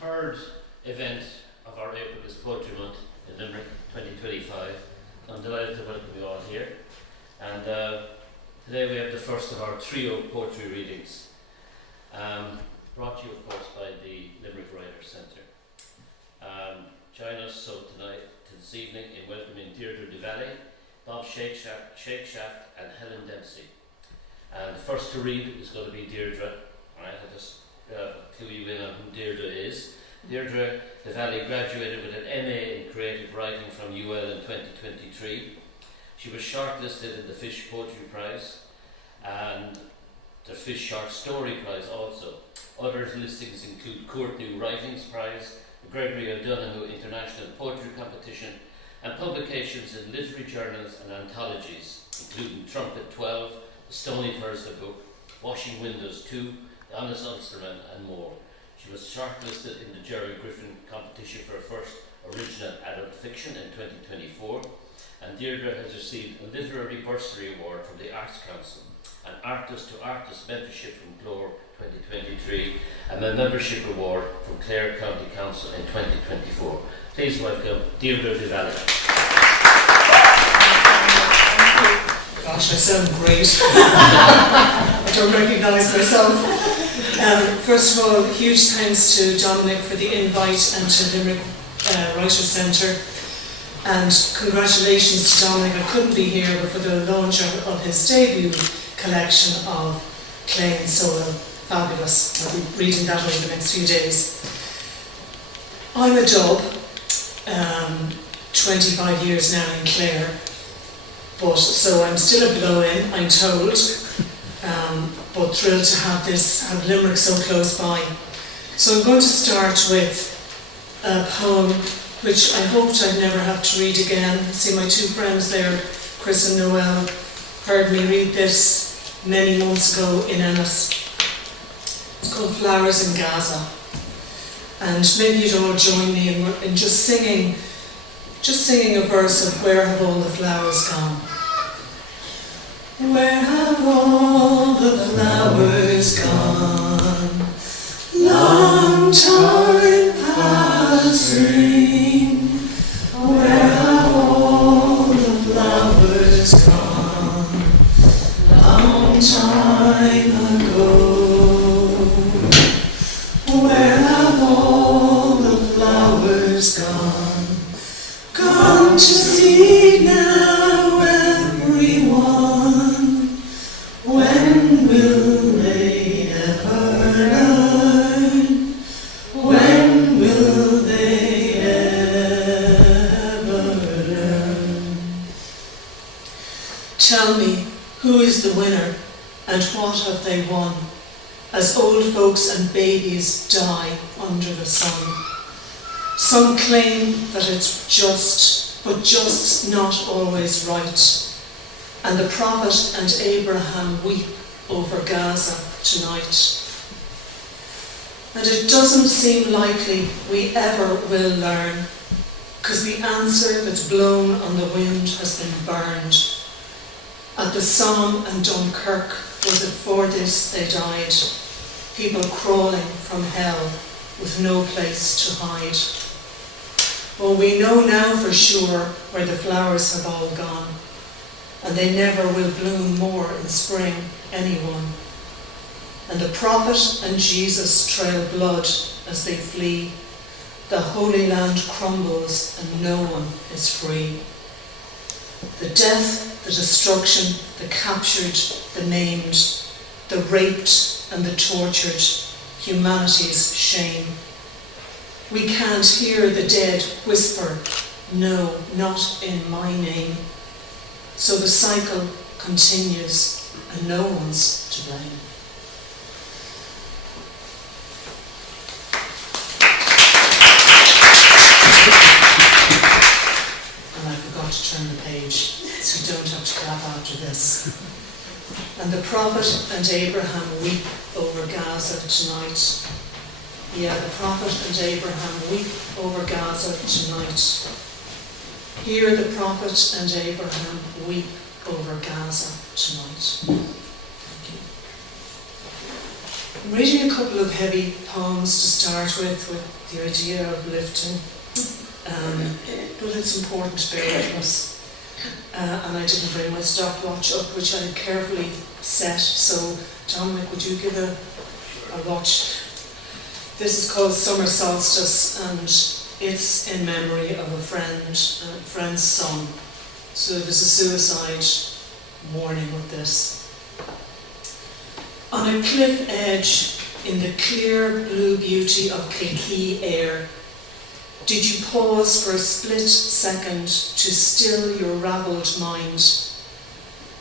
third event of our April is Poetry Month in Limerick 2025. I'm delighted to welcome you all here. And today we have the first of our trio poetry readings, brought to you of course by the Limerick Writers Centre. Join us this evening in welcoming Deirdre Devally, Bob Shakeshaft and Helen Dempsey. And the first to read is going to be Deirdre. Alright, I'll just clue you in on who Deirdre is. Deirdre Devally graduated with an MA in Creative Writing from UL in 2023. She was shortlisted in the Fish Poetry Prize and the Fish Short Story Prize also. Other listings include Courtney Writings Prize, the Gregory O'Donoghue International Poetry Competition, and publications in literary journals and anthologies, including Trumpet 12, the Stony Thursday Book, Washing Windows 2, The Honest Ulsterman, and more. She was shortlisted in the Jerry Griffin competition for her first original adult fiction in 2024, and Deirdre has received a Literary Bursary Award from the Arts Council, an Artist-to-Artist mentorship from Glór 2023, and a membership award from Clare County Council in 2024. Please welcome Deirdre Devally. Gosh, I sound great. I don't recognise myself. First of all, huge thanks to Dominic for the invite and to Limerick Writers Centre. And congratulations to Dominic. I couldn't be here but for the launch of his debut collection of clay and soil. Fabulous. I'll be reading that over the next few days. I'm a dub, 25 years now in Clare, so I'm still a blow-in, I'm told, but thrilled to have Limerick so close by. So I'm going to start with a poem which I hoped I'd never have to read again. I see my two friends there, Chris and Noel, heard me read this many months ago in Ennis. It's called Flowers in Gaza. And maybe you'd all join me in just singing a verse of Where Have All the Flowers Gone? Where have all the flowers gone? Long time passing. Where have all the flowers gone? Long time ago. Where have all the flowers gone? Gone to see now everyone. When will they ever learn? When will they ever learn? Tell me, who is the winner and what have they won? As old folks and babies die under the sun. Some claim that it's just, but just's not always right. And the prophet and Abraham weep over Gaza tonight. And it doesn't seem likely we ever will learn, because the answer that's blown on the wind has been burned. At the Somme and Dunkirk, was it for this they died? People crawling from hell with no place to hide. Well, we know now for sure where the flowers have all gone, and they never will bloom more in spring, anyone. And the prophet and Jesus trail blood as they flee. The Holy Land crumbles and no one is free. The death, the destruction, the captured, the maimed, the raped and the tortured, humanity's shame. We can't hear the dead whisper, no, not in my name. So the cycle continues and no one's to blame. And I forgot to turn the page, so you don't have to clap after this. And the prophet and Abraham weep over Gaza tonight. Yeah, the prophet and Abraham weep over Gaza tonight. Hear the prophet and Abraham weep over Gaza tonight. Thank you. I'm reading a couple of heavy poems to start with the idea of lifting, but it's important to bear with us. And I didn't bring my stopwatch up, which I had carefully set, so Dominic, would you give a watch? This is called Summer Solstice, and it's in memory of a friend's son. So there's a suicide warning with this. On a cliff edge, in the clear blue beauty of Kilkee air, did you pause for a split second to still your ravelled mind?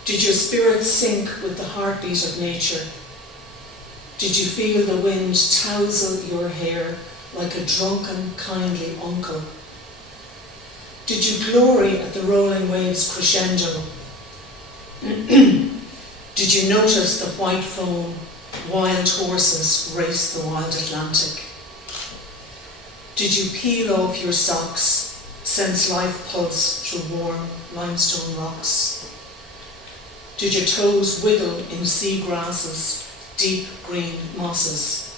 Did your spirit sink with the heartbeat of nature? Did you feel the wind tousle your hair like a drunken, kindly uncle? Did you glory at the rolling waves crescendo? Did you notice the white foam, wild horses race the wild Atlantic? Did you peel off your socks, sense life pulse through warm limestone rocks? Did your toes wiggle in sea grasses, deep green mosses?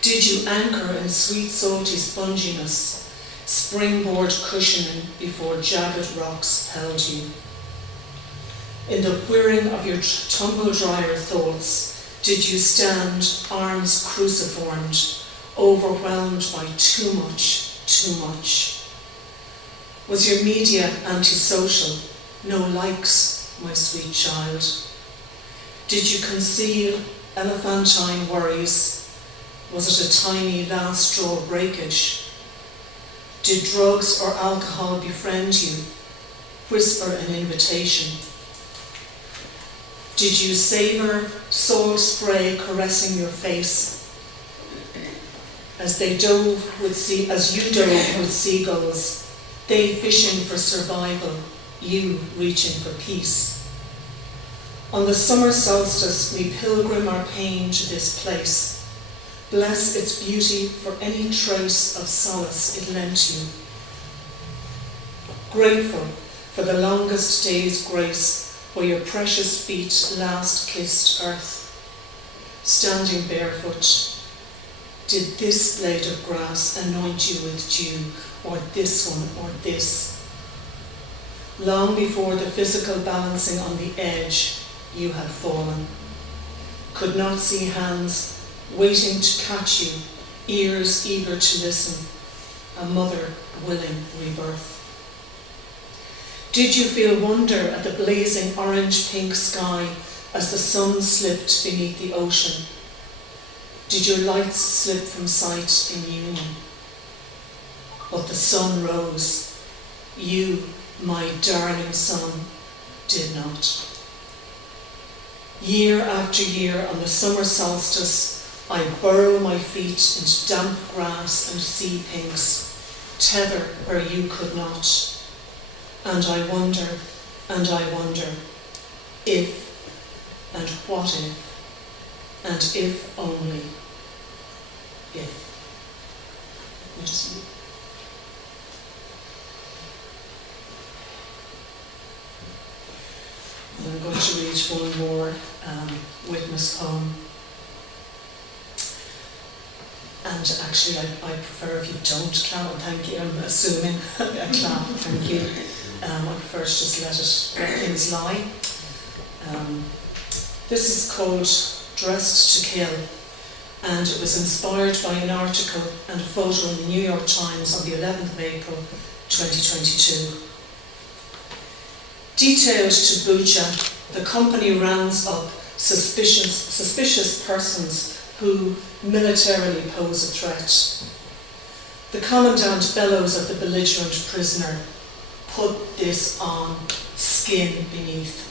Did you anchor in sweet salty sponginess, springboard cushioning before jagged rocks held you? In the whirring of your tumble-dryer thoughts, did you stand, arms cruciformed, overwhelmed by too much, too much? Was your media antisocial? No likes, my sweet child. Did you conceal elephantine worries? Was it a tiny last straw breakage? Did drugs or alcohol befriend you, whisper an invitation? Did you savour salt spray caressing your face as you dove with seagulls, they fishing for survival, you reaching for peace? On the summer solstice, we pilgrim our pain to this place. Bless its beauty for any trace of solace it lent you. Grateful for the longest day's grace, where your precious feet last kissed earth. Standing barefoot, did this blade of grass anoint you with dew, or this one, or this? Long before the physical balancing on the edge, you had fallen. Could not see hands waiting to catch you, ears eager to listen, a mother willing rebirth. Did you feel wonder at the blazing orange-pink sky as the sun slipped beneath the ocean? Did your lights slip from sight in union? But the sun rose. You, my darling son, did not. Year after year on the summer solstice, I burrow my feet into damp grass and sea pinks, tether where you could not. And I wonder, if, and what if, and if only, if. I'm going to read one more witness poem. And actually, I prefer if you don't clap, thank you. I'm assuming a clap, thank you. I prefer to just let things lie. This is called Dressed to Kill, and it was inspired by an article and a photo in the New York Times on the 11th of April 2022. Detailed to Bucha, the company rounds up suspicious persons who militarily pose a threat. The commandant bellows at the belligerent prisoner, "Put this on, skin beneath."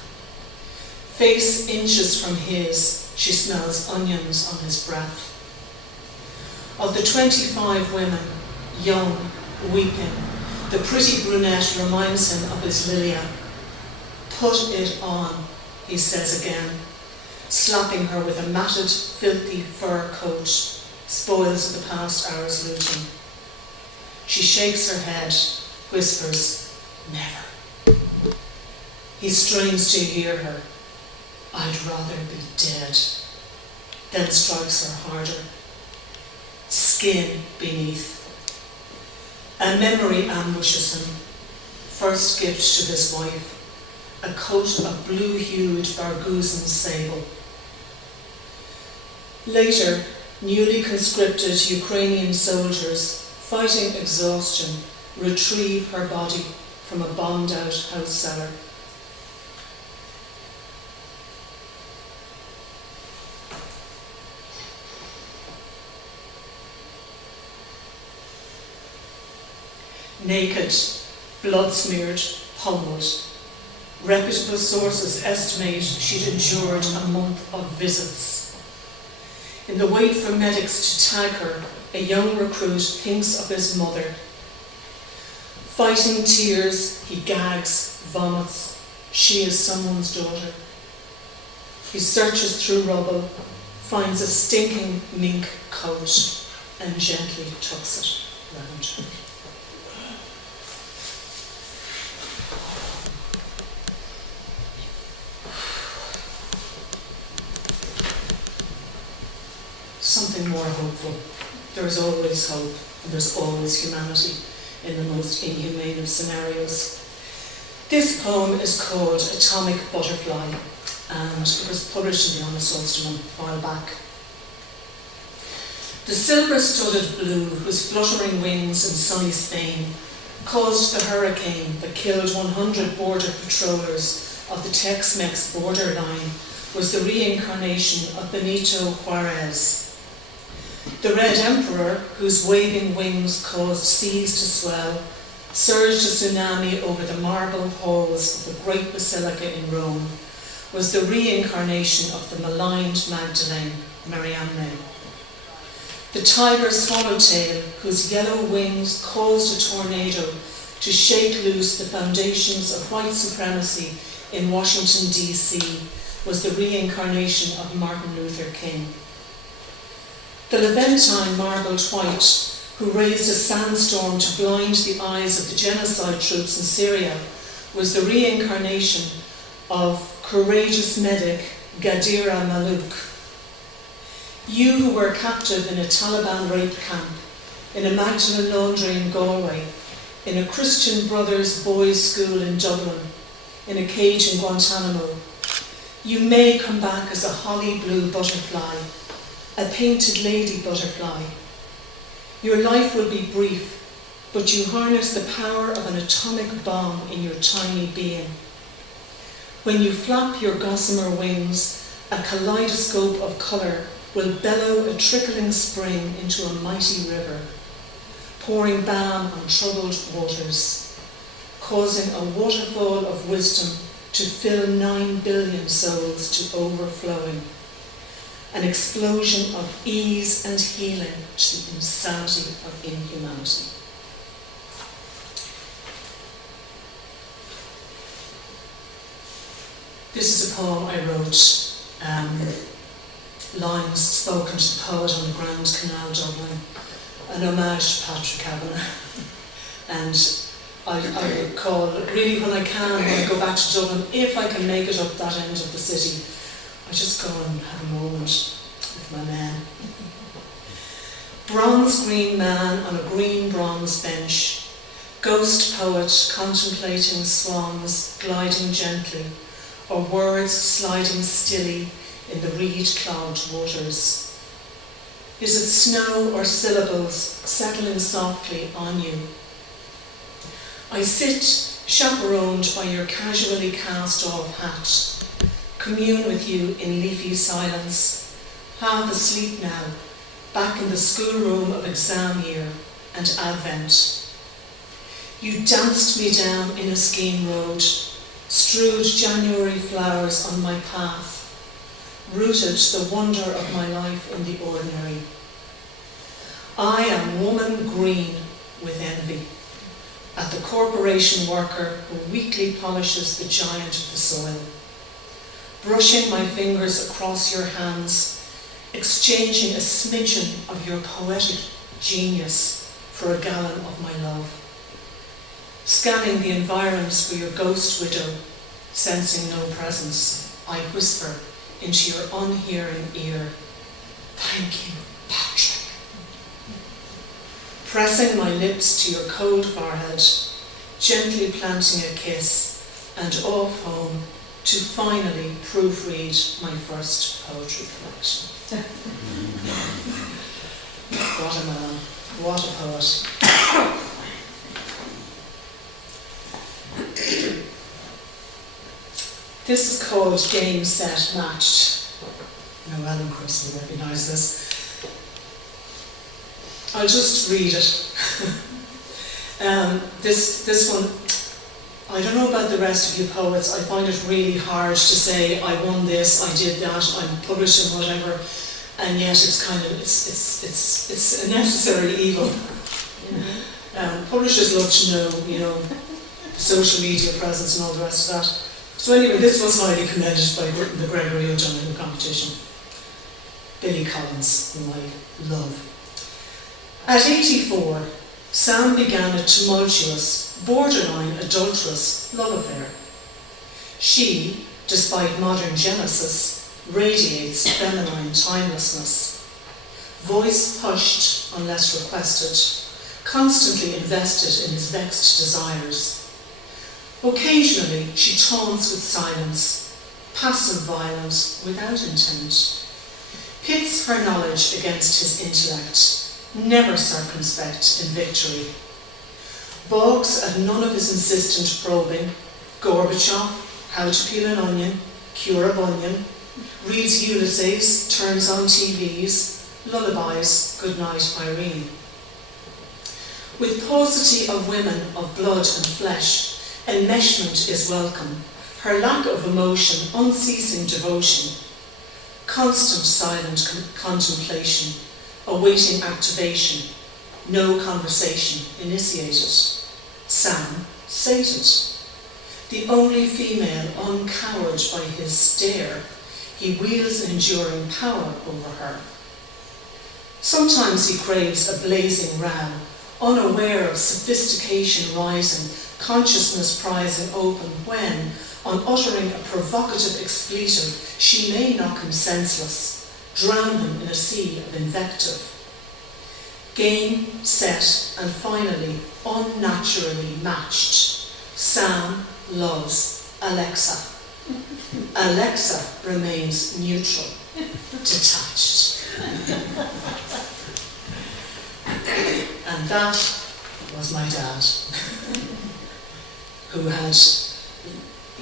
Face inches from his, she smells onions on his breath. Of the 25 women, young, weeping, the pretty brunette reminds him of his Lilia. "Put it on," he says again, slapping her with a matted, filthy fur coat, spoils of the past hour's looting. She shakes her head, whispers, "Never." He strains to hear her. "I'd rather be dead." then strikes her harder. Skin beneath. A memory ambushes him. First gift to his wife, a coat of blue-hued Barguzin sable. Later, newly conscripted Ukrainian soldiers, fighting exhaustion, retrieve her body from a bombed-out house cellar. Naked, blood-smeared, pummeled. Reputable sources estimate she'd endured a month of visits. In the wait for medics to tag her, a young recruit thinks of his mother. Fighting tears, he gags, vomits. She is someone's daughter. He searches through rubble, finds a stinking mink coat, and gently tucks it round her. Something more hopeful. There is always hope, and there's always humanity in the most inhumane of scenarios. This poem is called Atomic Butterfly, and it was published in the Honest Ulsterman a while back. The silver-studded blue, whose fluttering wings in sunny Spain caused the hurricane that killed 100 border patrollers of the Tex-Mex borderline, was the reincarnation of Benito Juarez. The Red Emperor, whose waving wings caused seas to swell, surged a tsunami over the marble halls of the Great Basilica in Rome, was the reincarnation of the maligned Magdalene, Mariamne. The tiger swallowtail, whose yellow wings caused a tornado to shake loose the foundations of white supremacy in Washington, D.C., was the reincarnation of Martin Luther King. The Levantine marbled white, who raised a sandstorm to blind the eyes of the genocide troops in Syria, was the reincarnation of courageous medic Gadira Malouk. You who were captive in a Taliban rape camp, in a Magdalene laundry in Galway, in a Christian Brothers boys' school in Dublin, in a cage in Guantanamo, you may come back as a holly blue butterfly, a painted lady butterfly. Your life will be brief, but you harness the power of an atomic bomb in your tiny being. When you flap your gossamer wings, a kaleidoscope of colour will bellow a trickling spring into a mighty river, pouring balm on troubled waters, causing a waterfall of wisdom to fill 9 billion souls to overflowing, an explosion of ease and healing to the insanity of inhumanity. This is a poem I wrote, lines spoken to the poet on the Grand Canal, Dublin, an homage to Patrick Kavanagh. And I recall, really when I can, when I go back to Dublin, if I can make it up that end of the city, I just go and have a moment with my man. Bronze green man on a green bronze bench, ghost poet contemplating swans gliding gently, or words sliding stilly in the reed-clogged waters. Is it snow or syllables settling softly on you? I sit chaperoned by your casually cast-off hat, commune with you in leafy silence, half asleep now, back in the schoolroom of exam year and Advent. You danced me down Inniskeen Road, strewed January flowers on my path, rooted the wonder of my life in the ordinary. I am woman green with envy, at the corporation worker who weakly polishes the giant of the soil, brushing my fingers across your hands, exchanging a smidgen of your poetic genius for a gallon of my love, scanning the environs for your ghost widow, sensing no presence, I whisper into your unhearing ear, Thank you, Patrick. Pressing my lips to your cold forehead, gently planting a kiss, and off home to finally proofread my first poetry collection. What a man, what a poet. This is called Game, Set, Matched. No, Alan Chris will recognise this. I'll just read it. This one, I don't know about the rest of you poets, I find it really hard to say I won this, I did that, I'm publishing whatever, and yet it's kind of, it's a necessary evil. Publishers love to know, the social media presence and all the rest of that. So anyway, this was highly commended by the Gregory O'Donoghue competition. Billy Collins, whom I love. At 84, Sam began a tumultuous, borderline adulterous love affair. She, despite modern genesis, radiates feminine timelessness. Voice hushed unless requested, constantly invested in his vexed desires. Occasionally she taunts with silence, passive violence without intent. Pits her knowledge against his intellect, never circumspect in victory. Balks at none of his insistent probing. Gorbachev, how to peel an onion, cure a bunion. Reads Ulysses, turns on TVs, lullabies, goodnight Irene. With paucity of women of blood and flesh, enmeshment is welcome. Her lack of emotion, unceasing devotion. Constant silent contemplation, awaiting activation, no conversation initiated. Sam sated. The only female uncowered by his stare, he wields enduring power over her. Sometimes he craves a blazing row, unaware of sophistication rising, consciousness prizing open when, on uttering a provocative expletive, she may knock him senseless, drown him in a sea of invective. Game, set, and finally, unnaturally matched, Sam loves Alexa. Alexa remains neutral, detached. And that was my dad, who had,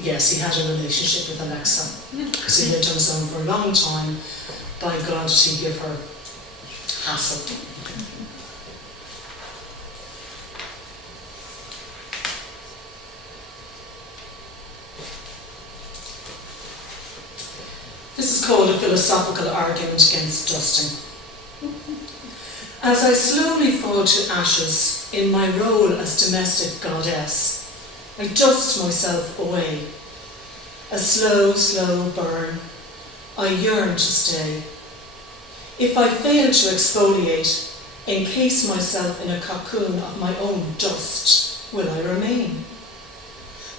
yes, he had a relationship with Alexa, because he lived on his own for a long time. By God, did he give her hassle. This is called a philosophical argument against dusting. As I slowly fall to ashes in my role as domestic goddess, I dust myself away. A slow, slow burn. I yearn to stay. If I fail to exfoliate, encase myself in a cocoon of my own dust, will I remain?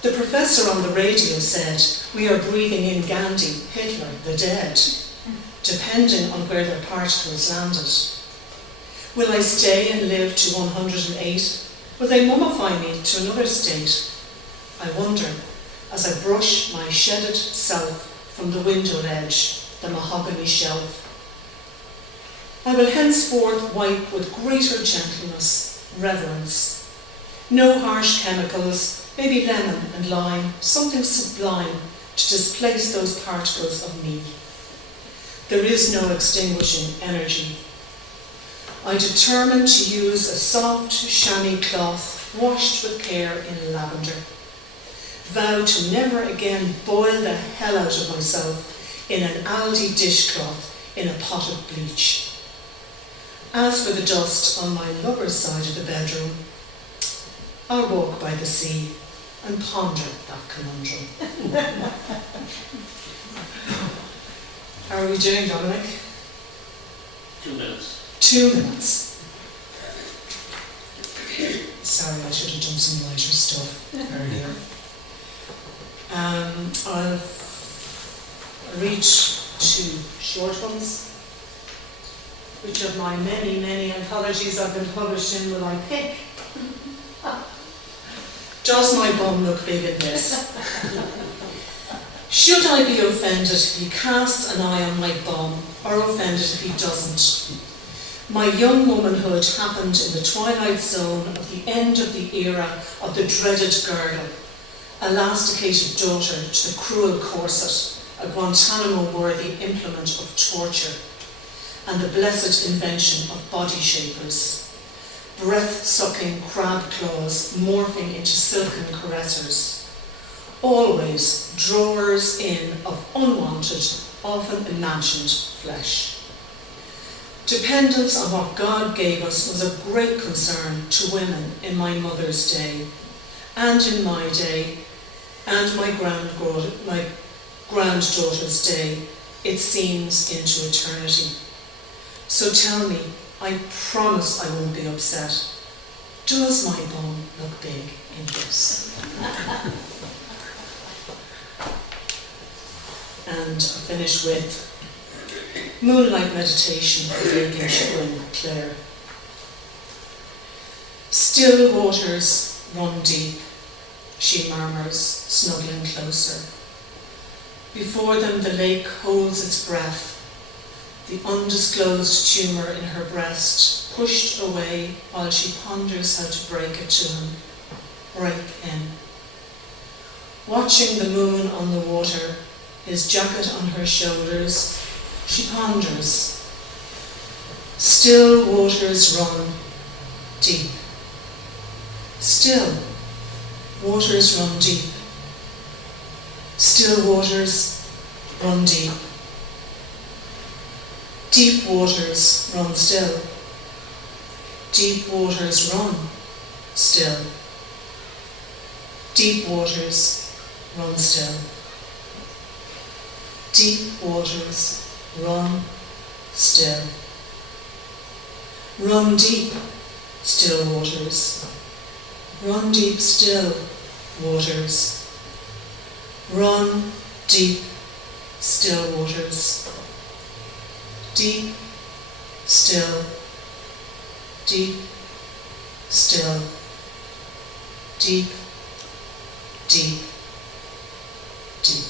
The professor on the radio said, we are breathing in Gandhi, Hitler, the dead, depending on where their particles landed. Will I stay and live to 108? Will they mummify me to another state? I wonder, as I brush my shedded self from the window ledge, the mahogany shelf. I will henceforth wipe with greater gentleness, reverence. No harsh chemicals, maybe lemon and lime, something sublime to displace those particles of me. There is no extinguishing energy. I determine to use a soft chamois cloth washed with care in lavender. Vow to never again boil the hell out of myself in an Aldi dishcloth in a pot of bleach. As for the dust on my lover's side of the bedroom, I'll walk by the sea and ponder that conundrum. How are we doing, Dominic? 2 minutes. 2 minutes. Sorry, I should have done some lighter stuff earlier. I'll read 2 short ones. Which of my many, many anthologies I've been published in will I pick? Does my bum look big in this? Should I be offended if he casts an eye on my bum, or offended if he doesn't? My young womanhood happened in the twilight zone of the end of the era of the dreaded girdle, elasticated daughter to the cruel corset, a Guantanamo-worthy implement of torture, and the blessed invention of body shapers, breath-sucking crab claws morphing into silken caressers, always drawers in of unwanted, often imagined flesh. Dependence on what God gave us was a great concern to women in my mother's day, and in my day, and my granddaughter's day, it seems into eternity. So tell me, I promise I won't be upset. Does my bum look big in this? And I'll finish with Moonlight Meditation by Deirdre Devally, Clare. Still waters run deep, she murmurs, snuggling closer. Before them the lake holds its breath, the undisclosed tumour in her breast pushed away while she ponders how to break it to him. Break in. Watching the moon on the water, his jacket on her shoulders, she ponders. Still waters run deep. Still waters run deep. Still waters run deep. Deep waters run still. Deep waters run still. Deep waters run still. Deep waters run still. Run deep, still waters. Run deep, still waters. Run deep, still waters. Deep, still, deep, still, deep, deep, deep.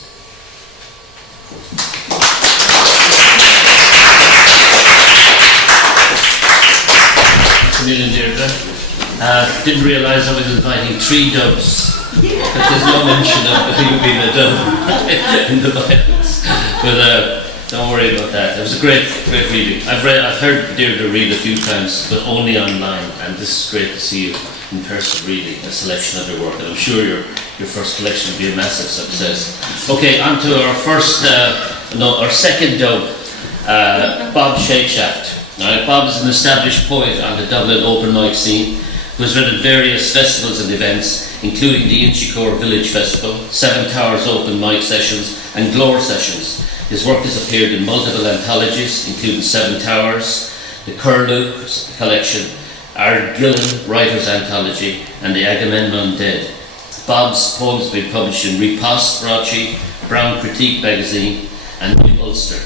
Million Deirdre. Didn't realise I was inviting 3 doves, but there's no mention of you being a dove in the Bibles. But don't worry about that. It was a great reading. I've heard Deirdre read a few times, but only online, and this is great to see you in person reading a selection of your work, and I'm sure your first collection will be a massive success. Okay, on to our second dove, Bob Shakeshaft. Now, Bob is an established poet on the Dublin open mic scene, who has read at various festivals and events, including the Inchicore Village Festival, 7 Towers open mic sessions, and Glór sessions. His work has appeared in multiple anthologies, including 7 Towers, the Curlew collection, Ardgillan Writers Anthology, and the Agamemnon Dead. Bob's poems have been published in Riposte Broadsheet, Brown Critique Magazine, and New Ulster.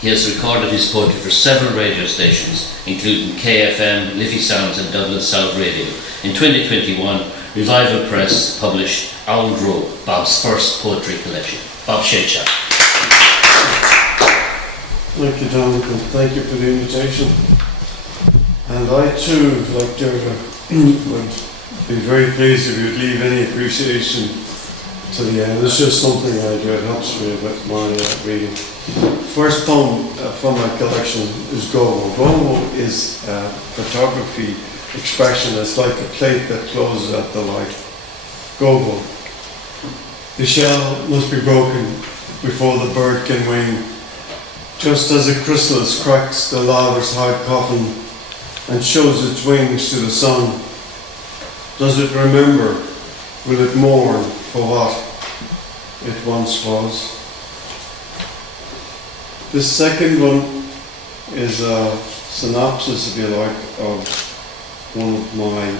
He has recorded his poetry for several radio stations, including KFM, Liffey Sounds, and Dublin South Radio. In 2021, Revival Press published Auld Rope, Bob's first poetry collection. Bob Shakeshaft. Thank you, Jonathan. Thank you for the invitation. And I too, like Deirdre, would be very pleased if you'd leave any appreciation to the end. It's just something I do. It helps me with my reading. First poem from my collection is Gogo. Gogo is a photography expression. It's like a plate that closes at the light. Gogo. The shell must be broken before the bird can wing. Just as a chrysalis cracks the laver's hard coffin and shows its wings to the sun, does it remember? Will it mourn for what it once was? The second one is a synopsis, if you like, of one of my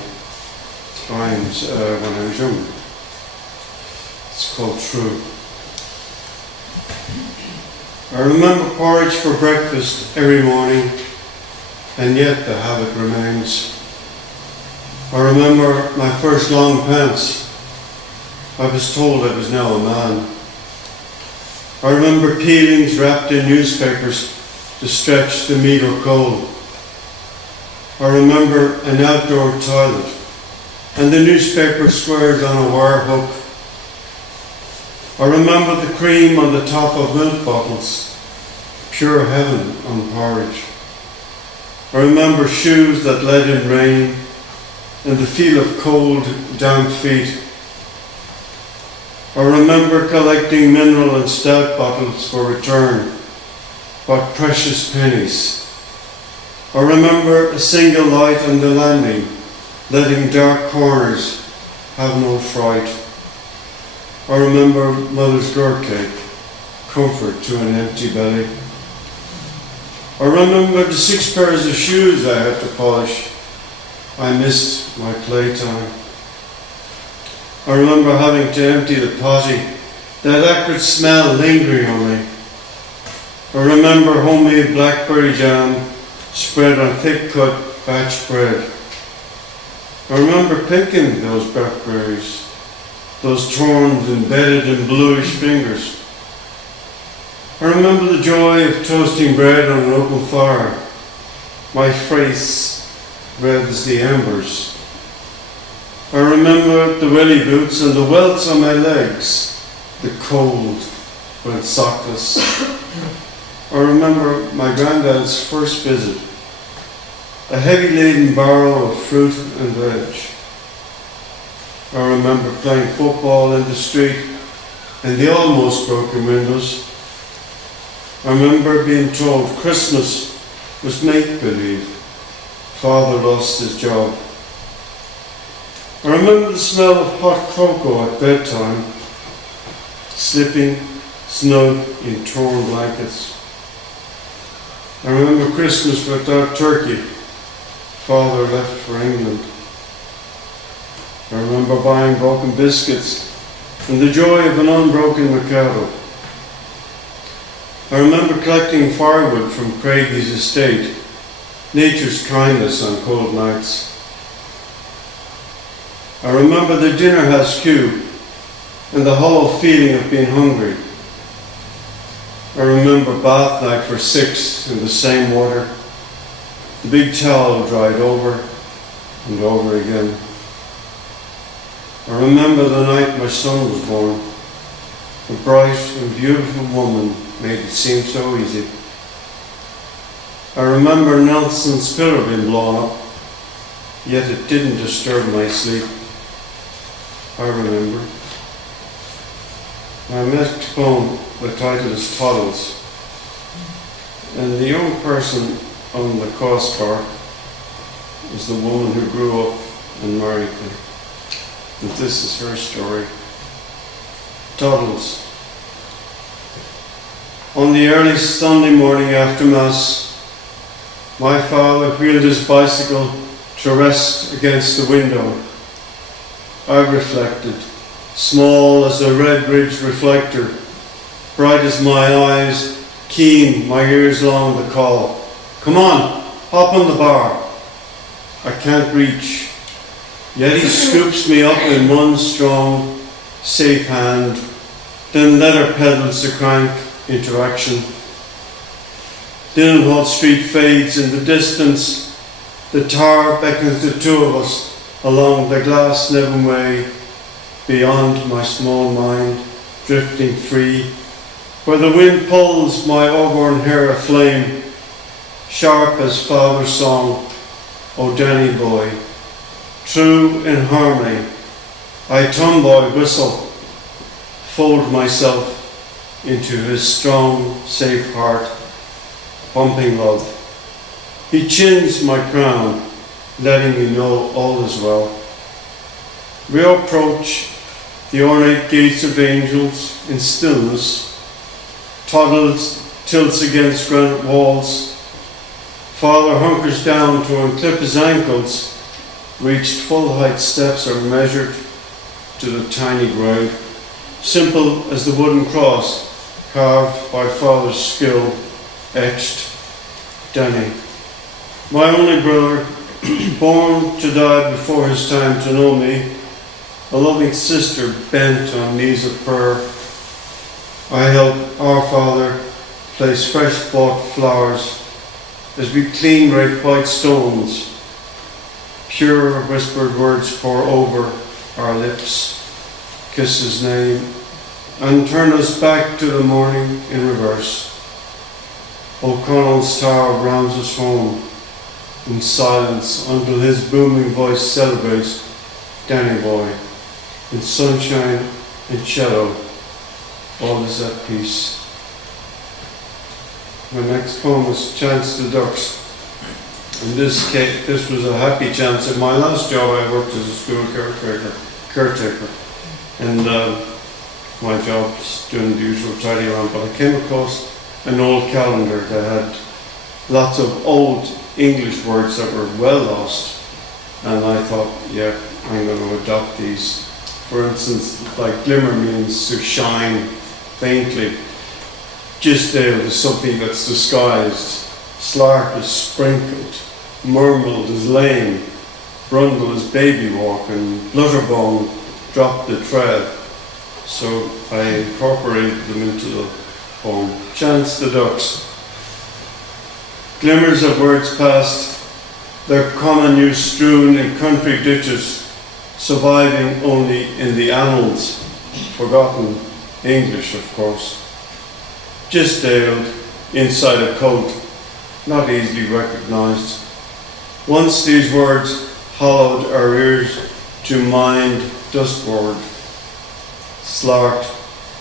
times when I was younger. It's called True. I remember porridge for breakfast every morning, and yet the habit remains. I remember my first long pants. I was told I was now a man. I remember peelings wrapped in newspapers to stretch the meat or coal. I remember an outdoor toilet and the newspaper squares on a wire hook. I remember the cream on the top of milk bottles, pure heaven on porridge. I remember shoes that led in rain and the feel of cold, damp feet. I remember collecting mineral and stout bottles for return, but precious pennies. I remember a single light on the landing, letting dark corners have no fright. I remember mother's gourd cake, comfort to an empty belly. I remember the 6 pairs of shoes I had to polish. I missed my playtime. I remember having to empty the potty, that acrid smell lingering on me. I remember homemade blackberry jam spread on thick-cut batch bread. I remember picking those blackberries, those thorns embedded in bluish fingers. I remember the joy of toasting bread on an open fire, my face red as the embers. I remember the welly boots and the welts on my legs, the cold when sockless. I remember my granddad's first visit, a heavy laden barrow of fruit and veg. I remember playing football in the street and the almost broken windows. I remember being told Christmas was make-believe. Father lost his job. I remember the smell of hot cocoa at bedtime, slipping snug in torn blankets. I remember Christmas without turkey. Father left for England. I remember buying broken biscuits and the joy of an unbroken Mikado. I remember collecting firewood from Craigie's estate, nature's kindness on cold nights. I remember the dinner house queue and the hollow feeling of being hungry. I remember bath night for 6 in the same water, the big towel dried over and over again. I remember the night my son was born. A bright and beautiful woman made it seem so easy. I remember Nelson's pillar being blown up, yet it didn't disturb my sleep. I remember. My next poem, the title is Toddles, and the young person on the crossbar is the woman who grew up and married me. And this is her story. Toddles. On the early Sunday morning after Mass, my father wheeled his bicycle to rest against the window. I reflected, small as a red ridge reflector, bright as my eyes, keen, my ears long the call. Come on, hop on the bar. I can't reach, yet he scoops me up in one strong, safe hand, then leather pedals the crank into action. Dillonhall Street fades in the distance. The tar beckons the two of us along the glass Nevin way, beyond my small mind, drifting free, where the wind pulls my auburn hair aflame, sharp as father's song, O Danny boy. True in harmony, I tomboy whistle, fold myself into his strong, safe heart, pumping love. He chins my crown, letting me know all is well. We approach the ornate gates of angels in stillness. Toddles tilts against granite walls. Father hunkers down to unclip his ankles. Reached full-height steps are measured to the tiny grave, simple as the wooden cross carved by Father's skill, etched Danny. My only brother, born to die before his time to know me, a loving sister bent on knees of prayer. I help our Father place fresh bought flowers as we clean break white stones. Pure whispered words pour over our lips, kiss his name, and turn us back to the morning in reverse. O'Connell's tower grounds us home in silence until his booming voice celebrates Danny Boy. In sunshine and shadow, all is at peace. My next poem is Chance the Ducks. In this case, this was a happy chance. In my last job, I worked as a school caretaker. And my job was doing the usual tidy around, but I came across an old calendar that had lots of old English words that were well lost. And I thought, yeah, I'm going to adopt these. For instance, like glimmer means to shine faintly. Gisdale is something that's disguised. Slark is sprinkled. Murmled is lame. Brundle is baby walk. And Blutterbone dropped the tread. So I incorporated them into the poem. Chance the Ducks. Glimmers of words past, their common use strewn in country ditches, surviving only in the annals, forgotten English, of course. Gisdale inside a coat, not easily recognised. Once these words hollowed our ears to mind dustboard, slarked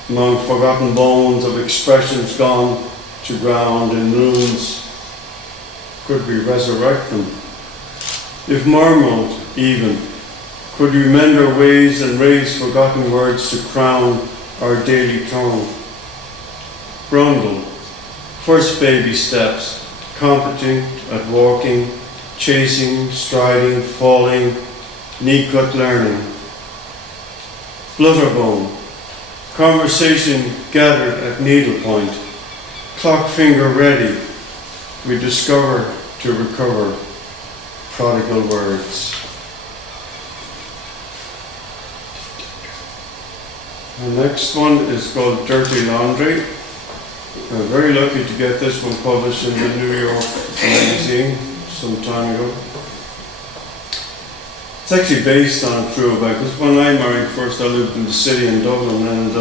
among forgotten bones of expressions gone to ground in ruins. Could we resurrect them? If murmured even, could we mend our ways and raise forgotten words to crown our daily tongue? Brundle, first baby steps, competent at walking, chasing, striding, falling, knee-cut learning. Blutterbone, conversation gathered at needlepoint, clock finger ready, we discover to recover prodigal words. The next one is called Dirty Laundry. I'm very lucky to get this one published in the New York magazine some time ago. It's actually based on a true event, because when I married first I lived in the city in Dublin, and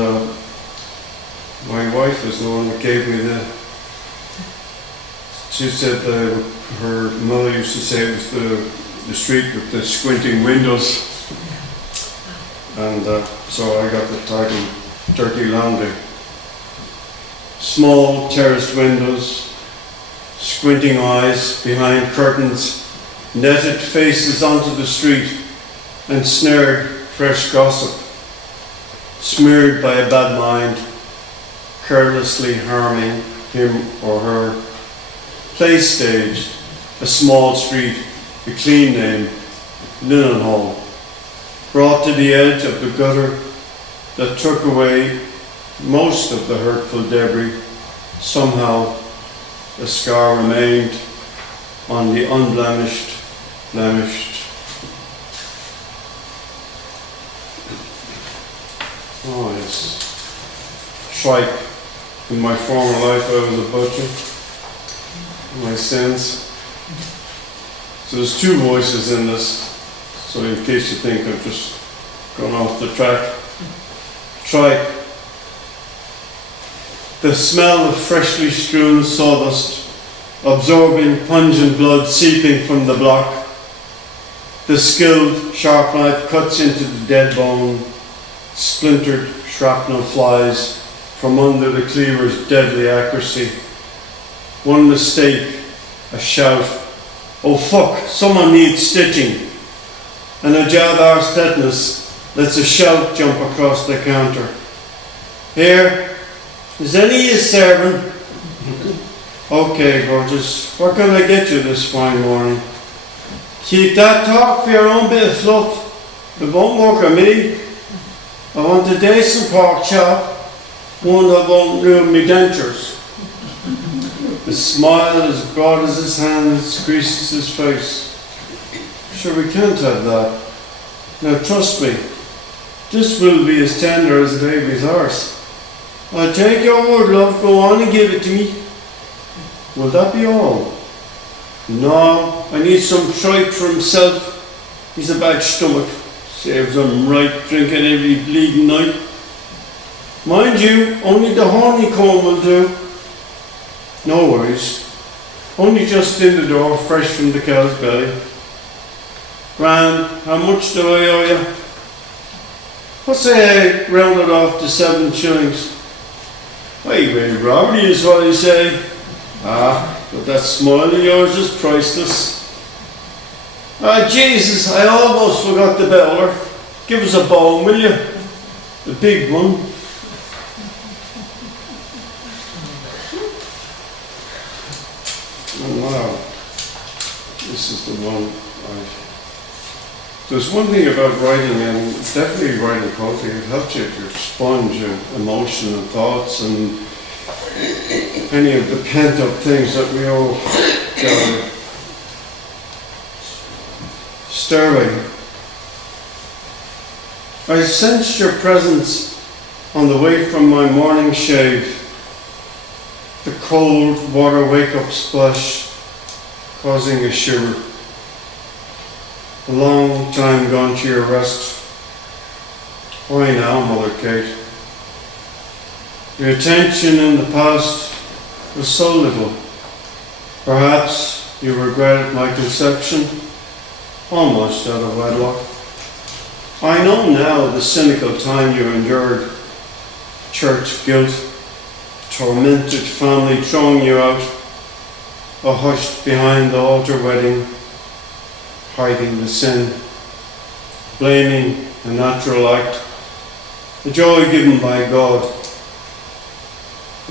my wife was the one that gave me she said her mother used to say it was the street with the squinting windows. And so I got the title Dirty Laundry. Small terraced windows, squinting eyes behind curtains, netted faces onto the street, and snared fresh gossip, smeared by a bad mind, carelessly harming him or her. Play stage, a small street, a clean name, Linen Hall, brought to the edge of the gutter that took away most of the hurtful debris. Somehow a scar remained on the unblemished, blemished. Oh yes. Tripe. In my former life I was a butcher. My sins. So there's two voices in this, so in case you think I've just gone off the track. Tripe. The smell of freshly strewn sawdust, absorbing pungent blood seeping from the block. The skilled sharp knife cuts into the dead bone. Splintered shrapnel flies from under the cleaver's deadly accuracy. One mistake, a shout, oh fuck, someone needs stitching. And a jab arse tetanus lets a shout jump across the counter. Here, is any of you serving? Okay, gorgeous, what can I get you this fine morning? Keep that talk for your own bit of fluff. It won't work on me. I want a decent pork chop, one that won't ruin me dentures. a smile as broad as his hands greases his face. Sure, we can't have that. Now trust me, this will be as tender as a baby's arse. I'll take your word, love, go on and give it to me. Will that be all? No, I need some tripe for himself. He's a bad stomach. Saves him right drinking every bleeding night. Mind you, only the honeycomb will do. No worries. Only just in the door, fresh from the cow's belly. Grand, how much do I owe you? What's say I round it off to 7 shillings? Highway robbery is what I say. Ah, but that smile of yours is priceless. Ah, Jesus, I almost forgot the bowler. Give us a bone, will you? The big one. Oh, wow. This is the one There's one thing about writing, and definitely writing poetry, it helps you to expunge your emotion and thoughts and any of the pent-up things that we all gather. Stairway. I sensed your presence on the way from my morning shave. The cold water wake-up splash causing a shiver. A long time gone to your rest. Why now, Mother Kate? Your attention in the past was so little. Perhaps you regretted my conception, almost out of wedlock. I know now the cynical time you endured, church guilt, tormented family throwing you out, a hushed behind the altar wedding, hiding the sin, blaming a natural act, the joy given by God.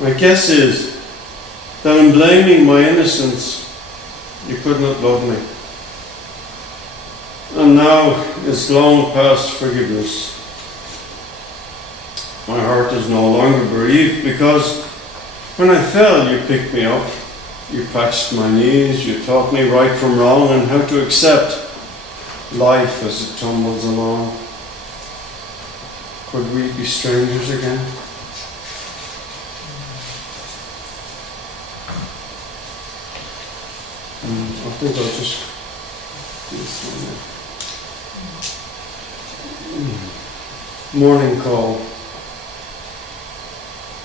My guess is that in blaming my innocence, you could not love me. And now it's long past forgiveness. My heart is no longer bereaved because when I fell, you picked me up. You patched my knees, you taught me right from wrong and how to accept life as it tumbles along. Could we be strangers again? I think I'll just do this one now. Morning call.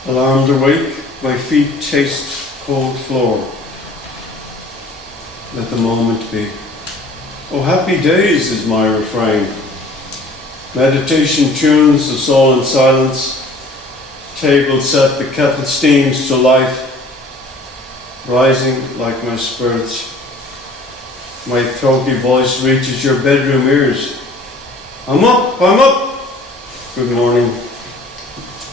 Alarmed awake, my feet taste cold floor. Let the moment be. Oh, happy days is my refrain. Meditation tunes the soul in silence. Table set, the kettle steams to life. Rising like my spirits. My throaty voice reaches your bedroom ears. I'm up, I'm up. Good morning.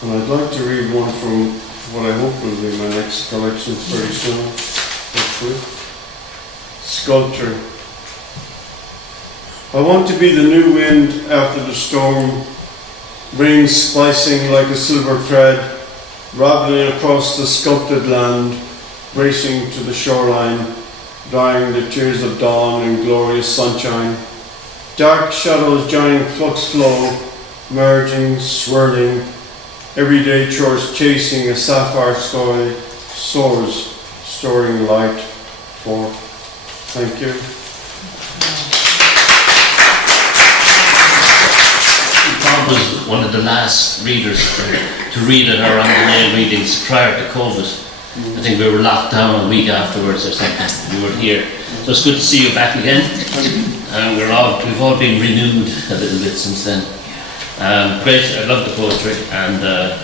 And I'd like to read one from what I hope will be my next collection very soon. Hopefully. Sculpture. I want to be the new wind after the storm, rings splicing like a silver thread, raveling across the sculpted land, racing to the shoreline, drying the tears of dawn in glorious sunshine. Dark shadows joining flux flow, merging, swirling, everyday chores chasing a sapphire sky, soars, storing light for. Thank you. Bob was one of the last readers to read at our on-the-nail readings prior to COVID. I think we were locked down a week afterwards or something. We were here. So it's good to see you back again. We've all been renewed a little bit since then. Great, I love the poetry and the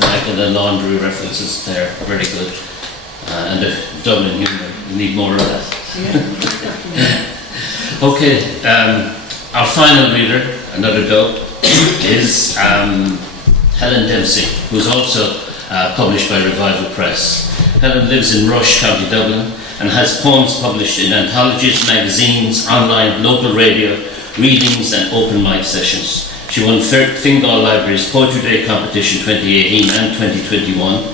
Michael and Laundry references there are very good. And the Dublin humour, we need more of that. Okay, our final reader, another dub, is Helen Dempsey, who's also published by Revival Press. Helen lives in Rush, County Dublin, and has poems published in anthologies, magazines, online, local radio, readings and open mic sessions. She won Fingal Libraries Poetry Day competition 2018 and 2021,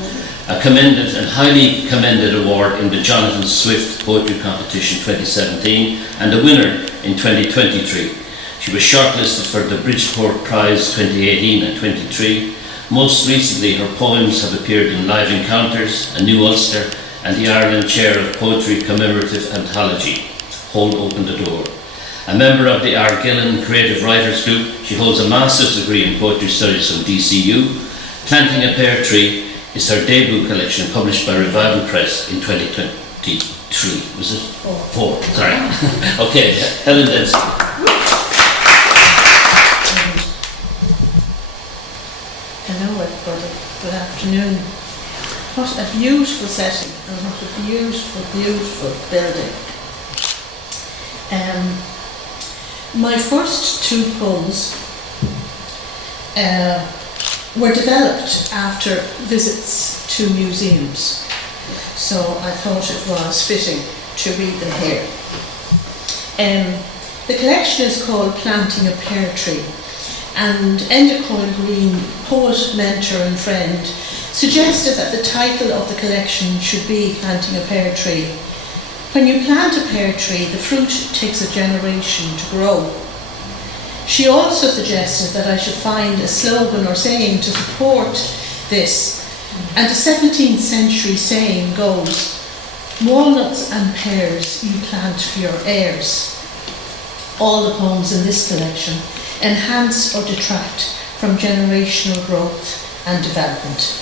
a commended and highly commended award in the Jonathan Swift Poetry Competition 2017 and a winner in 2023. She was shortlisted for the Bridgeport Prize 2018 and 23. Most recently, her poems have appeared in Live Encounters, A New Ulster, and the Ireland Chair of Poetry Commemorative Anthology, Hold Open the Door. A member of the Argillan Creative Writers Group, she holds a master's degree in poetry studies from DCU. Planting a Pear Tree is her debut collection published by Revival Press in 2023. Was it? Four. Sorry. Okay, Helen Dempsey. Hello everybody, good afternoon. What a beautiful setting and what a beautiful, beautiful building. My first two poems were developed after visits to museums, so I thought it was fitting to read them here. The collection is called Planting a Pear Tree, and Endicott Green, poet, mentor and friend, suggested that the title of the collection should be Planting a Pear Tree. When you plant a pear tree, the fruit takes a generation to grow. She also suggested that I should find a slogan or saying to support this, and the 17th century saying goes, "Walnuts and pears you plant for your heirs." All the poems in this collection enhance or detract from generational growth and development.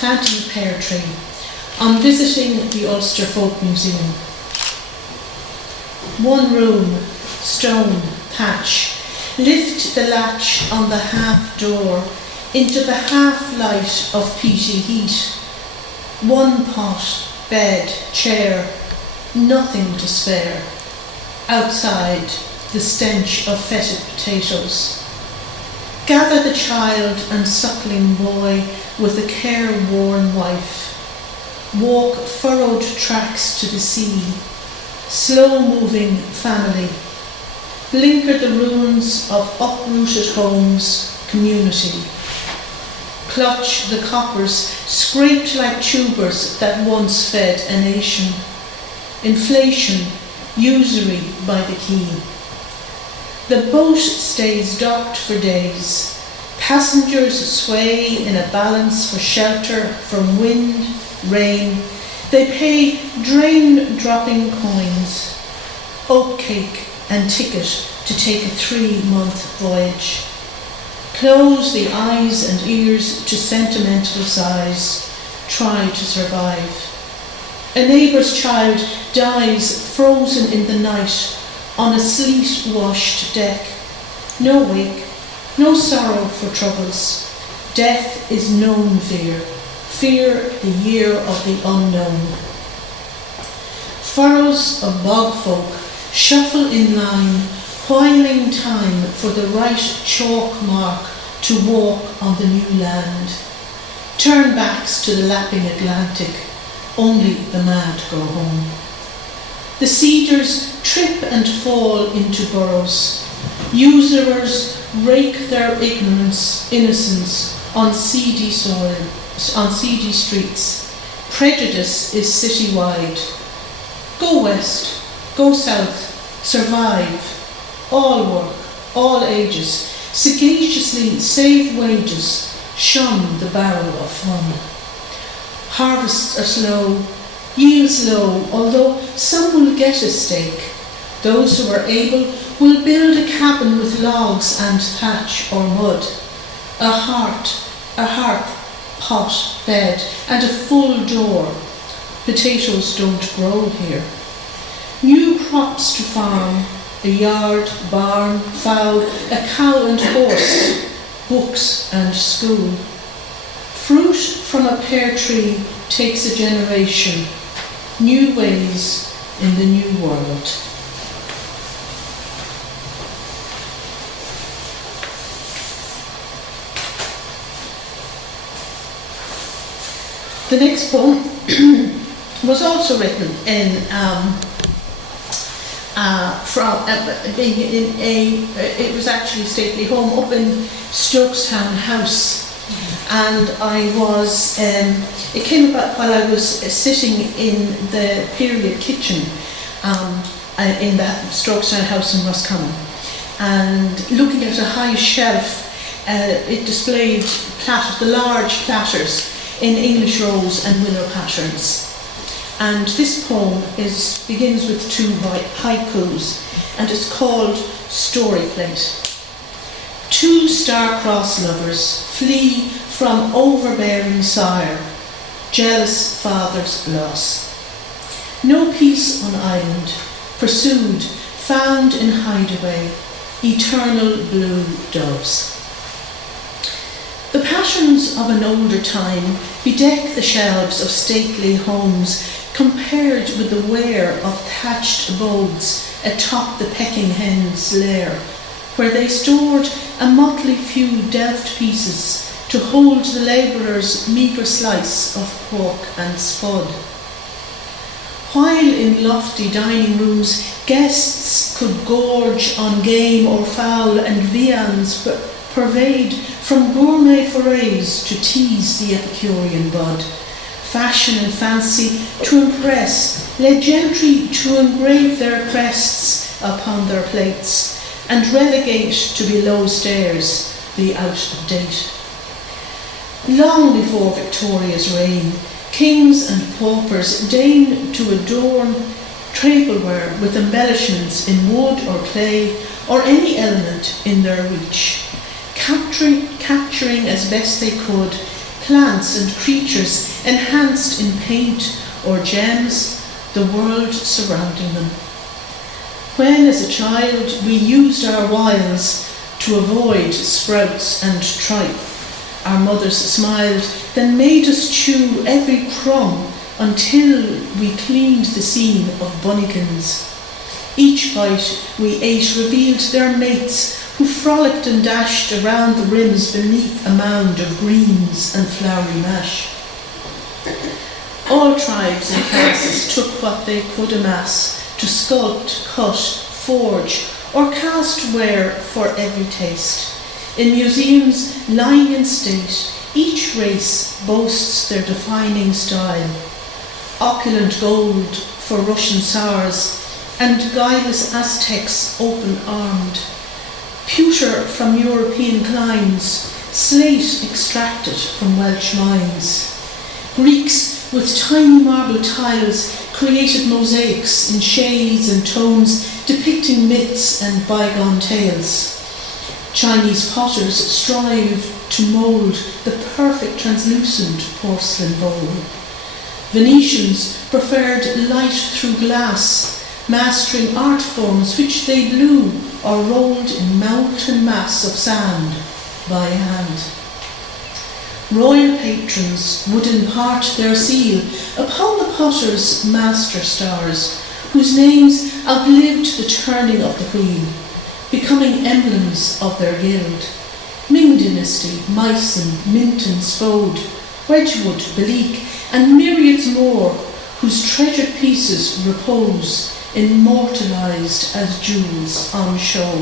Planting a Pear Tree. On visiting the Ulster Folk Museum. One room, stone, patch. Lift the latch on the half door into the half light of peaty heat. One pot, bed, chair, nothing to spare. Outside, the stench of fetid potatoes. Gather the child and suckling boy with a care-worn wife. Walk furrowed tracks to the sea. Slow-moving family. Blinker the ruins of uprooted homes, community. Clutch the coppers scraped like tubers that once fed a nation. Inflation, usury by the quay. The boat stays docked for days. Passengers sway in a balance for shelter from wind, rain. They pay drain-dropping coins. Oatcake and ticket to take a 3-month voyage. Close the eyes and ears to sentimental sighs. Try to survive. A neighbour's child dies frozen in the night on a sleet-washed deck. No wake, no sorrow for troubles. Death is known fear. Fear the year of the unknown. Furrows of bog folk shuffle in line, whiling time for the right chalk mark to walk on the new land. Turn backs to the lapping Atlantic, only the mad go home. The cedars trip and fall into burrows. Usurers rake their innocence on seedy soil, on seedy streets. Prejudice is citywide. Go west, go south, survive. All work, all ages, sagaciously save wages, shun the barrel of fun. Harvests are slow, yields low, although some will get a stake. Those who are able will build a cabin with logs and thatch or mud. A hearth, pot, bed, and a full door. Potatoes don't grow here. New crops to farm, a yard, barn, fowl, a cow and horse, books and school. Fruit from a pear tree takes a generation. New ways in the new world. The next poem was also written in it was actually Stately Home up in Stokestown House And I was, it came about while I was sitting in the period kitchen in the Strokestown house in Roscommon, and looking at a high shelf. It displayed the large platters in English rose and willow patterns. And this poem begins with 2 haikus, and it's called Story Plate. 2 star-crossed lovers flee from overbearing sire, jealous father's loss. No peace on island, pursued, found in hideaway, eternal blue doves. The patterns of an older time bedeck the shelves of stately homes, compared with the wear of thatched abodes atop the pecking hen's lair, where they stored a motley few delft pieces to hold the labourer's meagre slice of pork and spud. While in lofty dining rooms guests could gorge on game or fowl, and viands pervade from gourmet forays to tease the Epicurean bud, fashion and fancy to impress led gentry to engrave their crests upon their plates, and relegate to below stairs the out of date. Long before Victoria's reign, kings and paupers deigned to adorn tableware with embellishments in wood or clay, or any element in their reach, capturing as best they could plants and creatures enhanced in paint or gems, the world surrounding them. When as a child we used our wiles to avoid sprouts and tripe, our mothers smiled, then made us chew every crumb until we cleaned the seam of bunnykins. Each bite we ate revealed their mates, who frolicked and dashed around the rims beneath a mound of greens and flowery mash. All tribes and classes took what they could amass to sculpt, cut, forge, or cast ware for every taste. In museums lying in state, each race boasts their defining style. Opulent gold for Russian Tsars, and guileless Aztecs open-armed. Pewter from European climes, slate extracted from Welsh mines. Greeks with tiny marble tiles created mosaics in shades and tones depicting myths and bygone tales. Chinese potters strive to mould the perfect translucent porcelain bowl. Venetians preferred light through glass, mastering art forms which they blew or rolled in mountain mass of sand by hand. Royal patrons would impart their seal upon the potter's master stars, whose names outlived the turning of the wheel, becoming emblems of their guild. Ming Dynasty, Meissen, Minton, Spode, Wedgwood, Beliek, and myriads more, whose treasured pieces repose, immortalized as jewels on show.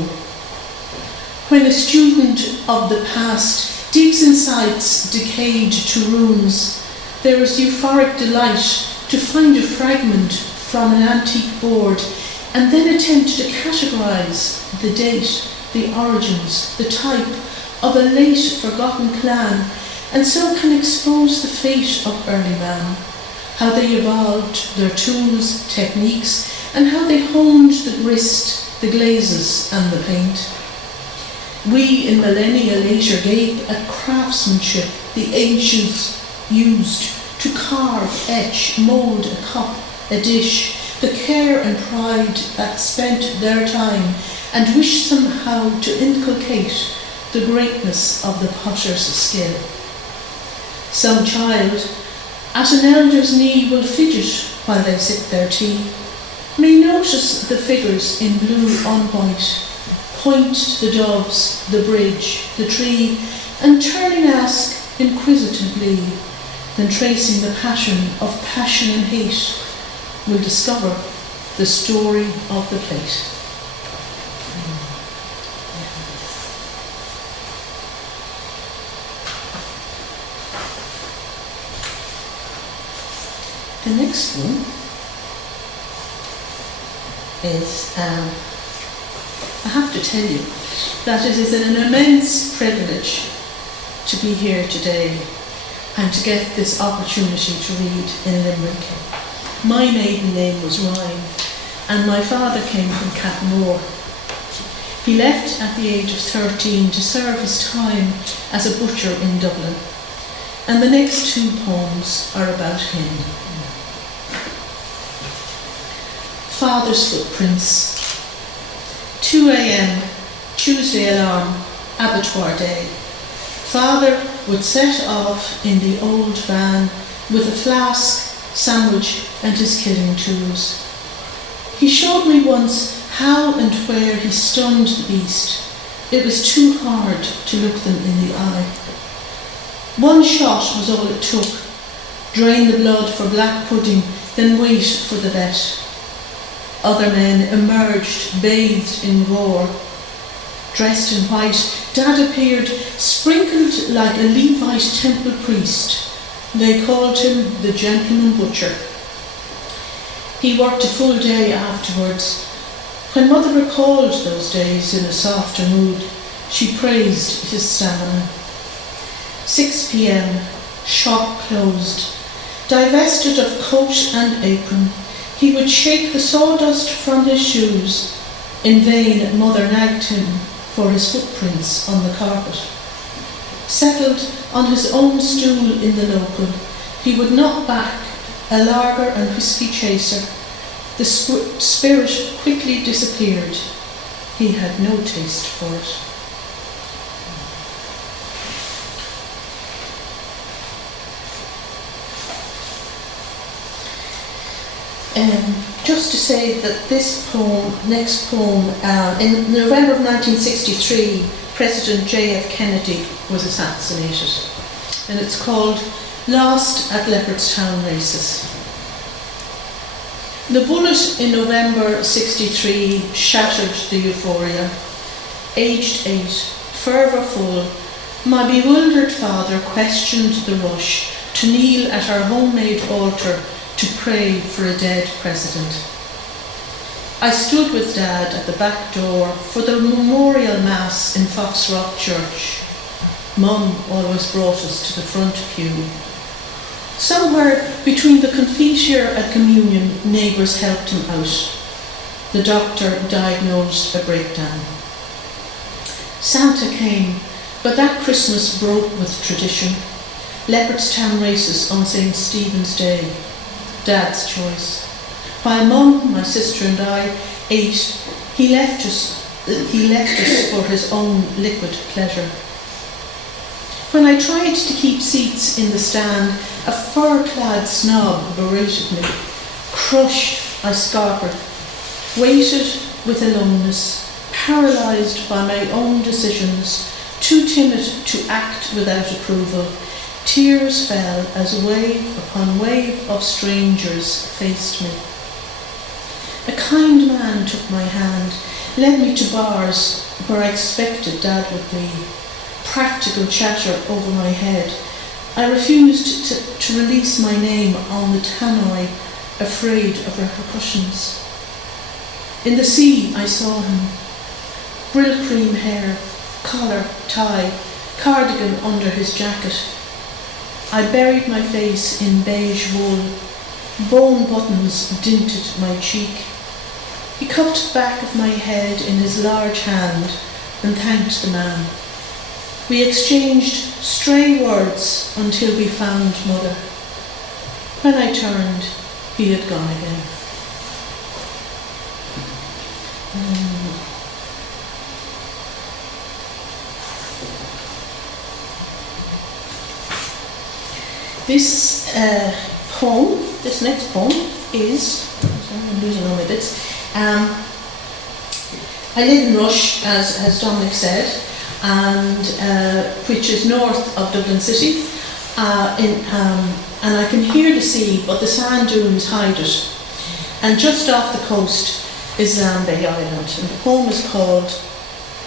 When a student of the past digs in sites decayed to ruins, there is euphoric delight to find a fragment from an antique board, and then attempt to categorize the date, the origins, the type of a late forgotten clan, and so can expose the fate of early man, how they evolved their tools, techniques, and how they honed the grist, the glazes, and the paint. We in millennia later gape at craftsmanship the ancients used to carve, etch, mould a cup, a dish, the care and pride that spent their time, and wish somehow to inculcate the greatness of the potter's skill. Some child at an elder's knee will fidget while they sip their tea, may notice the figures in blue on white, point to the doves, the bridge, the tree, and turning ask inquisitively, then tracing the pattern of passion and hate, will discover the story of the plate. The next one is, I have to tell you that it is an immense privilege to be here today and to get this opportunity to read in Limerick. My maiden name was Ryan, and my father came from Capmore. He left at the age of 13 to serve his time as a butcher in Dublin, and the next two poems are about him. Father's Footprints. 2 a.m, Tuesday alarm, abattoir day. Father would set off in the old van with a flask, sandwich and his killing tools. He showed me once how and where he stunned the beast. It was too hard to look them in the eye. One shot was all it took. Drain the blood for black pudding, then wait for the vet. Other men emerged, bathed in Glór. Dressed in white, Dad appeared, sprinkled like a Levite temple priest. They called him the gentleman butcher. He worked a full day afterwards. When Mother recalled those days in a softer mood, she praised his stamina. 6 p.m, shop closed. Divested of coat and apron, he would shake the sawdust from his shoes. In vain Mother nagged him for his footprints on the carpet. Settled on his own stool in the local, he would knock back a lager and whisky chaser. The spirit quickly disappeared. He had no taste for it. Just to say that this poem, next poem, in November of 1963, President J.F. Kennedy was assassinated, and it's called Lost at Leopardstown Races. The bullet in November 63 shattered the euphoria. Aged 8, fervour full, my bewildered father questioned the rush to kneel at our homemade altar to pray for a dead president. I stood with Dad at the back door for the memorial mass in Foxrock Church. Mum always brought us to the front pew. Somewhere between the confiteor and communion, neighbours helped him out. The doctor diagnosed a breakdown. Santa came, but that Christmas broke with tradition. Leopardstown races on St. Stephen's Day. Dad's choice. While Mum, my sister and I ate, he left us for his own liquid pleasure. When I tried to keep seats in the stand, a fur-clad snob berated me. Crushed, I scarpered, waited with aloneness, paralysed by my own decisions, too timid to act without approval. Tears fell as wave upon wave of strangers faced me. A kind man took my hand, led me to bars where I expected Dad would be. Practical chatter over my head. I refused to release my name on the tannoy, afraid of repercussions. In the sea I saw him. Brill cream hair, collar, tie, cardigan under his jacket. I buried my face in beige wool. Bone buttons dinted my cheek. He cupped the back of my head in his large hand and thanked the man. We exchanged stray words until we found Mother. When I turned, he had gone again. This poem, this next poem is, I'm losing all my bits. I live in Rush, as Dominic said, and which is north of Dublin City, and I can hear the sea, but the sand dunes hide it. And just off the coast is Lambay Island, and the poem is called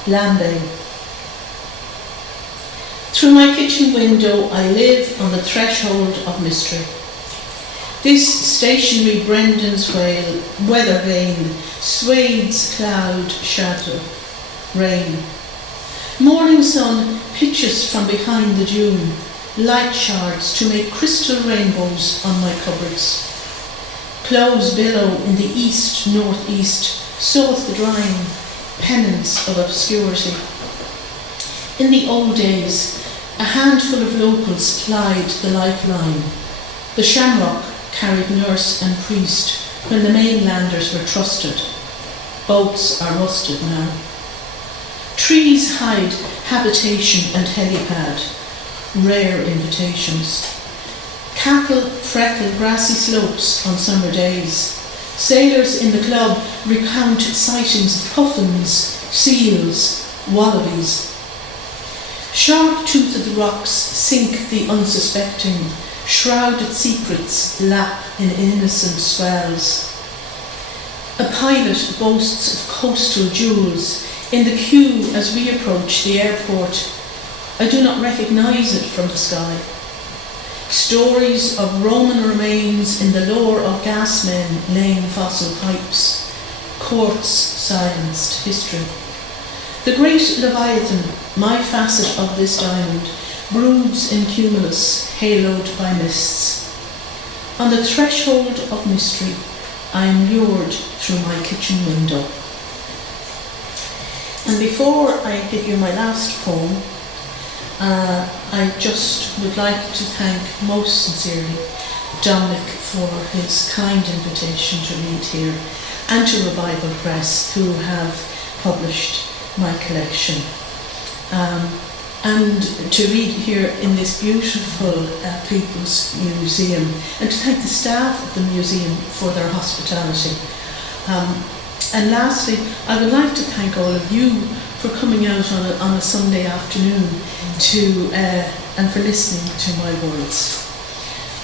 Lambay. Through my kitchen window I live on the threshold of mystery. This stationary Brendan's whale, weather vane, swades cloud, shadow, rain. Morning sun pitches from behind the dune, light shards to make crystal rainbows on my cupboards. Ploughs billow in the east, northeast, soweth the drying, penance of obscurity. In the old days, a handful of locals plied the lifeline. The shamrock carried nurse and priest when the mainlanders were trusted. Boats are rusted now. Trees hide habitation and helipad, rare invitations. Cattle freckle grassy slopes on summer days. Sailors in the club recount sightings of puffins, seals, wallabies. Sharp-toothed rocks sink the unsuspecting, shrouded secrets lap in innocent swells. A pilot boasts of coastal jewels in the queue as we approach the airport. I do not recognise it from the sky. Stories of Roman remains in the lore of gasmen laying fossil pipes. Courts silenced history. The great Leviathan, my facet of this diamond, broods in cumulus, haloed by mists. On the threshold of mystery, I am lured through my kitchen window. And before I give you my last poem, I just would like to thank most sincerely Dominic for his kind invitation to read here, and to Revival Press, who have published my collection. And to read here in this beautiful People's Museum, and to thank the staff of the museum for their hospitality. And lastly, I would like to thank all of you for coming out on a Sunday afternoon and for listening to my words.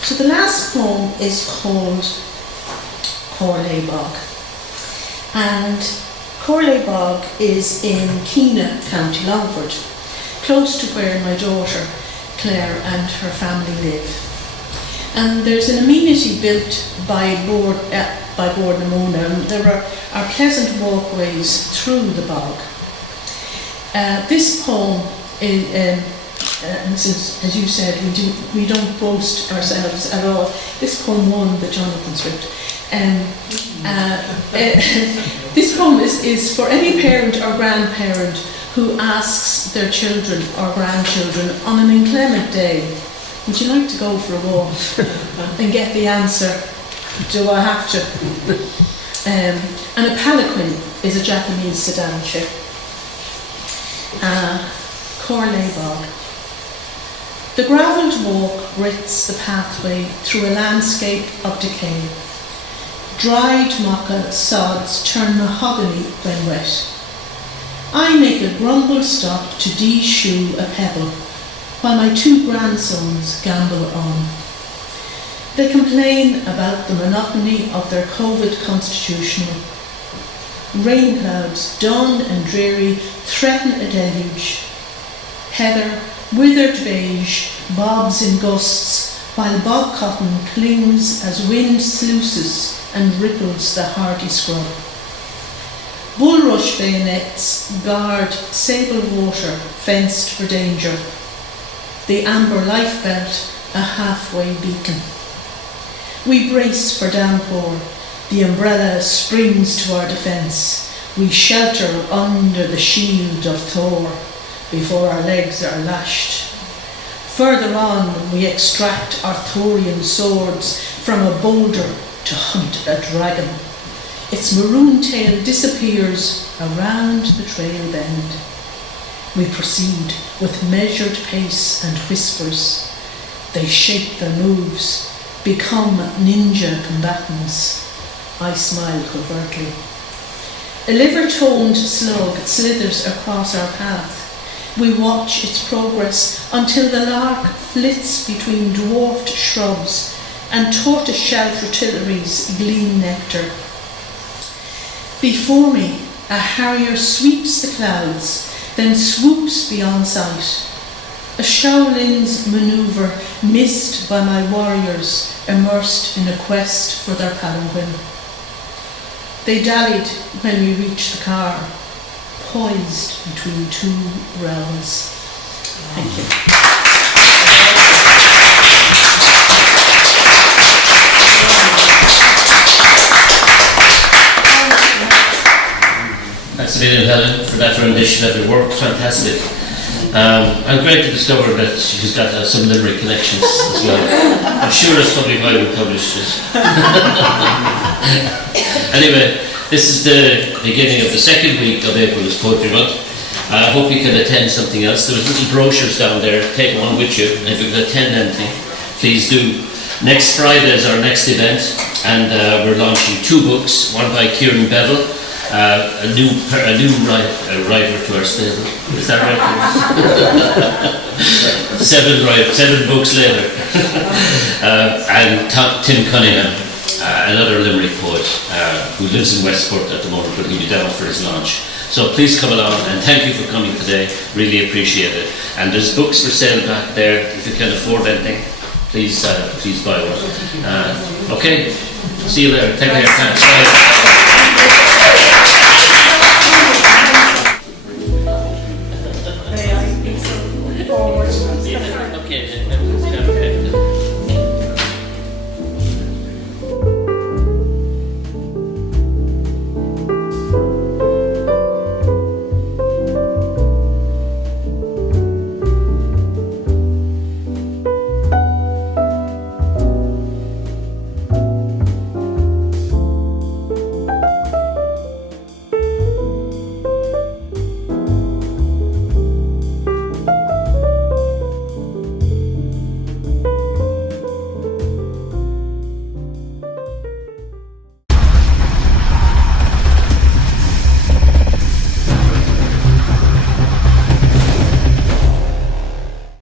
So the last poem is called Chorley Bog. And Chorley Bog is in Keena, County Longford, close to where my daughter Clare and her family live. And there's an amenity built by Bord Namona, and there are pleasant walkways through the bog. This poem, and since, as you said, we don't boast ourselves at all, this poem won the Jonathan Swift. This poem is for any parent or grandparent who asks their children or grandchildren on an inclement day, would you like to go for a walk? And get the answer, do I have to? And a palanquin is a Japanese sedan chair. Chorley Bog. The gravelled walk writs the pathway through a landscape of decay. Dried maca sods turn mahogany when wet. I make a grumble stop to de-shoe a pebble, while my two grandsons gambol on. They complain about the monotony of their COVID constitutional. Rain clouds, dun and dreary, threaten a deluge. Heather, withered beige, bobs in gusts, while bog cotton clings as wind sluices and ripples the hardy scrub. Bulrush bayonets guard sable water fenced for danger. The amber lifebelt a halfway beacon. We brace for downpour. The umbrella springs to our defence. We shelter under the shield of Thor before our legs are lashed. Further on, we extract Arthurian swords from a boulder to hunt a dragon. Its maroon tail disappears around the trail bend. We proceed with measured pace and whispers. They shape their moves, become ninja combatants. I smile covertly. A liver-toned slug slithers across our path. We watch its progress until the lark flits between dwarfed shrubs and tortoise-shell fritillaries glean nectar. Before me, a harrier sweeps the clouds, then swoops beyond sight. A Shaolin's manoeuvre missed by my warriors immersed in a quest for their palanquin. They dallied when we reached the car, poised between two realms. Thank you. Thanks a million, Helen, for that rendition of your work. Fantastic. I'm great to discover that she's got some Limerick connections as well. I'm sure that's probably why we published it. Anyway, this is the beginning of the second week of April's Poetry Month. I hope you can attend something else. There's little brochures down there. Take one with you. And if you can attend anything, please do. Next Friday is our next event, and we're launching 2 books. One by Kieran Bevel, a new writer to our stable. Is that right? 7 books later. And Tim Cunningham, another Limerick poet who lives in Westport at the moment, but he'll be down for his launch. So please come along, and thank you for coming today. Really appreciate it. And there's books for sale back there. If you can afford anything, please buy one. Okay, see you later. Take care. Thanks. Bye. Okay.